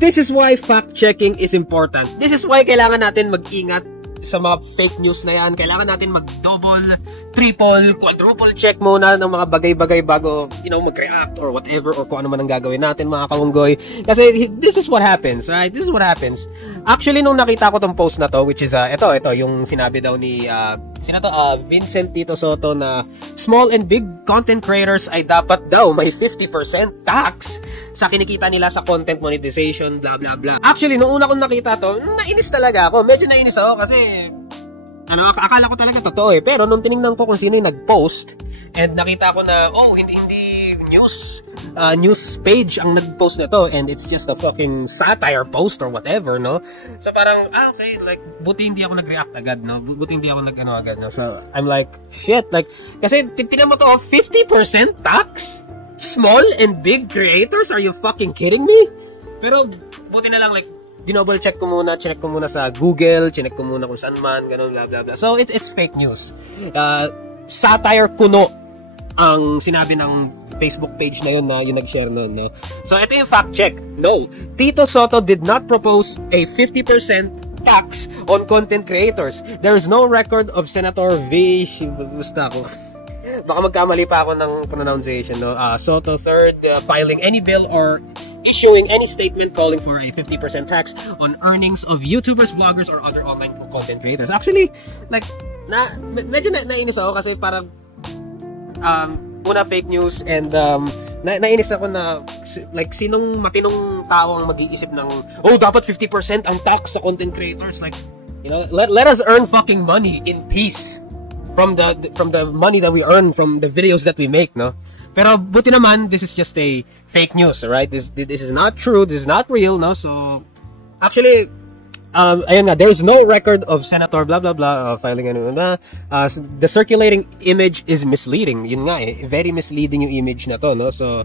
this is why fact-checking is important. This is why kailangan natin mag-ingat sa mga fake news na yan. Kailangan natin mag-double, triple, quadruple check muna ng mga bagay-bagay bago, mag-react or whatever or kung ano man ang gagawin natin, mga kaunggoy. Kasi this is what happens, right? This is what happens. Actually, nung nakita ko tong post na to, which is, ito, yung sinabi daw ni, Vincent Tito Soto na small and big content creators ay dapat daw may 50% tax sa kinikita nila sa content monetization, blah blah blah. Actually, nung una kong nakita to, nainis talaga ako. Medyo nainis ako kasi akala ko talaga totoo eh. Pero nung tiningnan ko kung sino yung nag-post and nakita ko na hindi news page ang nag-post na to and it's just a fucking satire post or whatever, no? So parang okay, like buti hindi ako nag-react agad, no? Buti hindi ako nag-ano agad, no? So I'm like, shit, like kasi tingnan mo to, 50% tax? Small and big creators? Are you fucking kidding me? Pero buti na lang, like dinouble check ko muna, chinek ko muna sa Google, chinek ko muna kung saan man, ganun, blah blah blah. So it's fake news. Satire kuno ang sinabi ng Facebook page na yun na yung nag-share nun. No? So ito yung fact check. No, Tito Soto did not propose a 50% tax on content creators. There is no record of Senator basta ako. Baka magkamali pa ako ng pronunciation, no? Soto third filing any bill or issuing any statement calling for a 50% tax on earnings of YouTubers, vloggers, or other online content creators. Actually, like, medyo nainis ako kasi parang una fake news and nainis ako na like sinong matinong tao ang mag-iisip ng dapat 50% ang tax sa content creators, like let us earn fucking money in peace from the money that we earn from the videos that we make, no? Pero buti naman, this is just a fake news, right? This is not true, this is not real, no? So actually, ayun nga, there is no record of Senator blah blah blah filing the circulating image is misleading. Yun nga very misleading yung image na to, no? So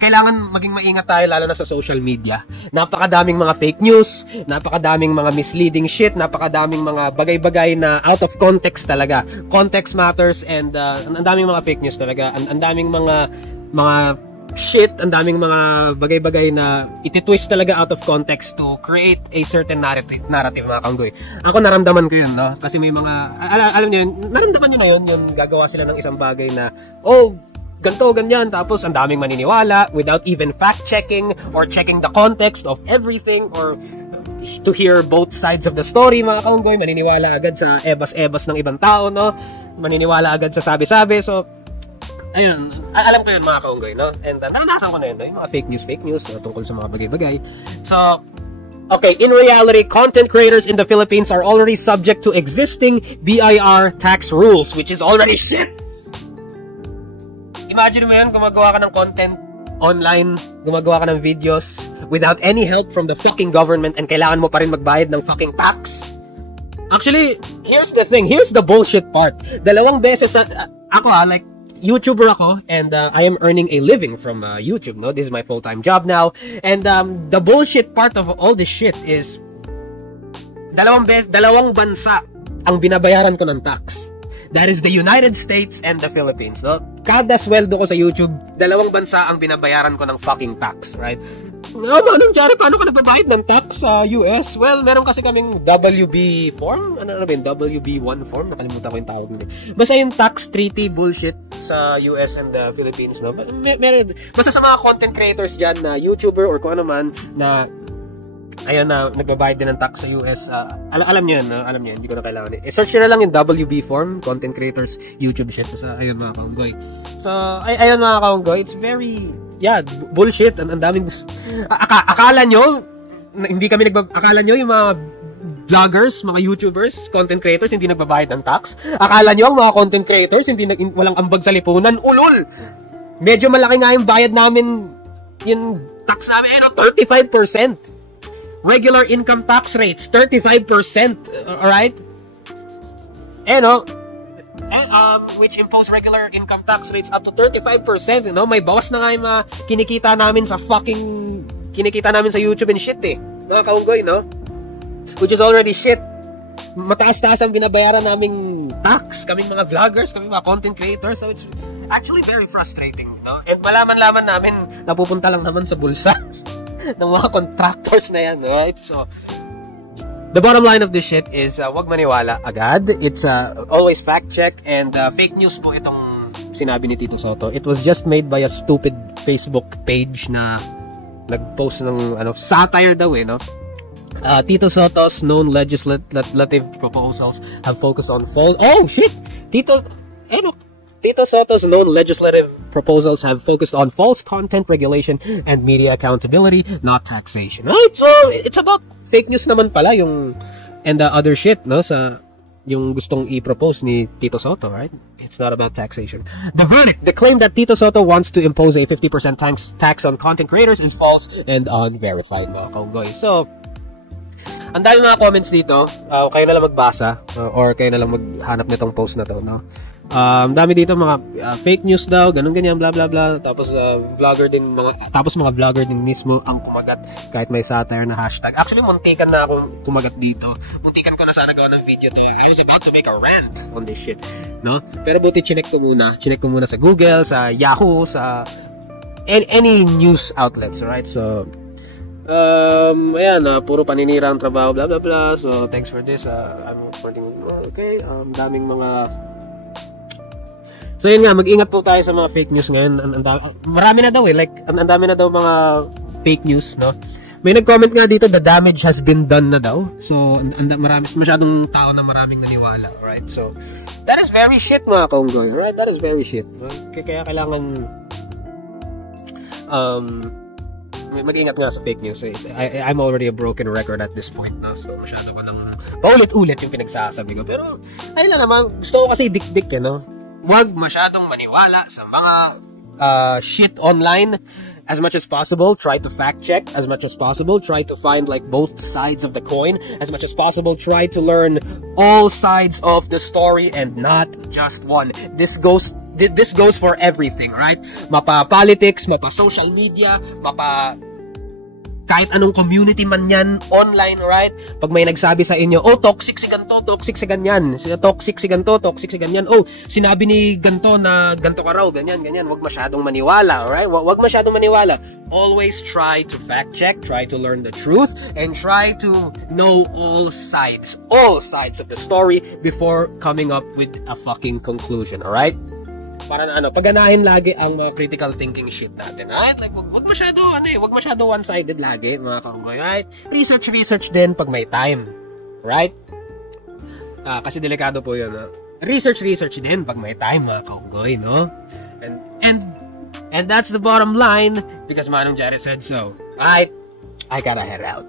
kailangan maging maingat tayo lalo na sa social media. Napakadaming mga fake news, napakadaming mga misleading shit, napakadaming mga bagay-bagay na out of context talaga. Context matters and ang daming mga fake news talaga. Ang daming mga shit, ang daming mga bagay-bagay na iti-twist talaga out of context to create a certain narrative mga kaunggoy. Ako naramdaman ko yun, no? Kasi may mga, alam niyo yun, naramdaman nyo na yun, yung gagawa sila ng isang bagay na, ganto, ganyan, tapos ang daming maniniwala without even fact-checking or checking the context of everything or to hear both sides of the story, mga kaunggoy. Maniniwala agad sa ebas-ebas ng ibang tao, no? Maniniwala agad sa sabi-sabi. So ayun, alam ko yun mga kaunggoy, no? And naranasan ko na yun, no? Yung mga fake news tungkol sa mga bagay-bagay. So, okay, in reality, content creators in the Philippines are already subject to existing BIR tax rules, which is already shit! Imagine mo yun, gumagawa ka ng content online, gumagawa ka ng videos without any help from the fucking government and kailangan mo pa rin magbayad ng fucking tax? Actually, here's the thing, here's the bullshit part. Dalawang beses, ako like, YouTuber ako and I am earning a living from YouTube, no? This is my full-time job now. And the bullshit part of all this shit is dalawang bansa ang binabayaran ko ng tax. That is the United States and the Philippines, no? Kada sweldo ko sa YouTube, dalawang bansa ang binabayaran ko ng fucking tax, right? Anong Jari, paano ka nagbabayad ng tax sa US? Well, meron kasi kaming WB form. Ano ba yun? WB1 form? Nakalimutan ko yung tawag nito. Basta yung tax treaty bullshit sa US and the Philippines, no? Meron. Basta sa mga content creators dyan na YouTuber or kung ano man na ayun na nagbabayad din ng tax sa US. Alam niyo yun, no? Alam niyo yun. Hindi ko na kailangan. Search nyo na lang yung WB form, content creators, YouTube shit. Basta ayun mga kaunggoy. So, ayun mga kaunggoy. It's very bullshit. Ang daming akala nyo akala nyo yung mga vloggers, mga YouTubers, content creators hindi nagbabayad ng tax? Akala nyo ang mga content creators walang ambag sa lipunan? Ulol! Medyo malaki nga yung bayad namin, yung tax namin, 35%. Regular income tax rates, 35%. Alright? Which impose regular income tax rates up to 35%, may bawas na nga yung kinikita namin sa YouTube and shit mga kaunggoy, no? Which is already shit. Mataas-taas ang binabayaran naming tax, kaming mga vloggers, kaming mga content creators, so it's actually very frustrating, no? And malaman-laman namin, napupunta lang naman sa bulsa ng mga contractors na yan, right? So, the bottom line of this shit is, wag maniwala agad. It's always fact check, and fake news po itong sinabi ni Tito Sotto. It was just made by a stupid Facebook page na nag-post ng satire daw no? Tito Sotto's known legislative proposals have focused on false... Oh, shit! Tito Sotto's known legislative proposals have focused on false content regulation and media accountability, not taxation. Right? So, it's about fake news naman pala and the other shit, no? Sa yung gustong i-propose ni Tito Sotto, right? It's not about taxation. The verdict, the claim that Tito Sotto wants to impose a 50% tax on content creators is false and unverified, mga kaunggoy. So, ang dami mga comments dito. Kayo na lang magbasa or kayo na lang maghanap nitong post na to, no? Dami dito mga fake news daw, ganun-ganyan, bla bla bla. Tapos mga vlogger din mismo ang kumagat kahit may satire na hashtag. Actually, muntikan na akong kumagat dito. Muntikan ko na sana gawa ng video to. I was about to make a rant on this shit, no? Pero buti chinek ko muna sa Google, sa Yahoo, sa any news outlets, right? So ayan, puro paninira ang trabaho, bla bla bla. So thanks for this. I'm recording. Okay, daming mga. So yun nga, mag-ingat po tayo sa mga fake news ngayon. Marami na daw ang dami na daw mga fake news, no? May nag-comment nga dito, the damage has been done na daw. So masyadong tao na maraming naniwala, right? So that is very shit, mga kaunggoy, right? That is very shit. Kaya kailangan mag-ingat nga sa fake news. I'm already a broken record at this point na. So, masyado ko nang paulit-ulit yung pinagsasabi ko. Pero, ayun lang naman. Gusto ko kasi dik-dik, no? Huwag masyadong maniwala sa mga shit online. As much as possible, try to fact check. As much as possible, try to find both sides of the coin. As much as possible, try to learn all sides of the story and not just one. This goes for everything, right? Mapa politics, mapa social media, mapa kahit anong community man yan online, right? Pag may nagsabi sa inyo, oh, toxic si ganto, toxic si ganyan, toxic si ganto, toxic si ganyan, oh, sinabi ni ganto na ganto ka raw, ganyan, wag masyadong maniwala, right? Wag masyadong maniwala. Always try to fact check, try to learn the truth, and try to know all sides of the story before coming up with a fucking conclusion, alright? Para na paganahin lagi ang mga critical thinking shit natin, right? Wag masyado one-sided lagi, mga kaunggoy, right? Research din pag may time, right? Kasi delikado po yun, no? Research din pag may time, mga kaunggoy, no? And that's the bottom line because Manong Jerry said so. Right? I gotta head out.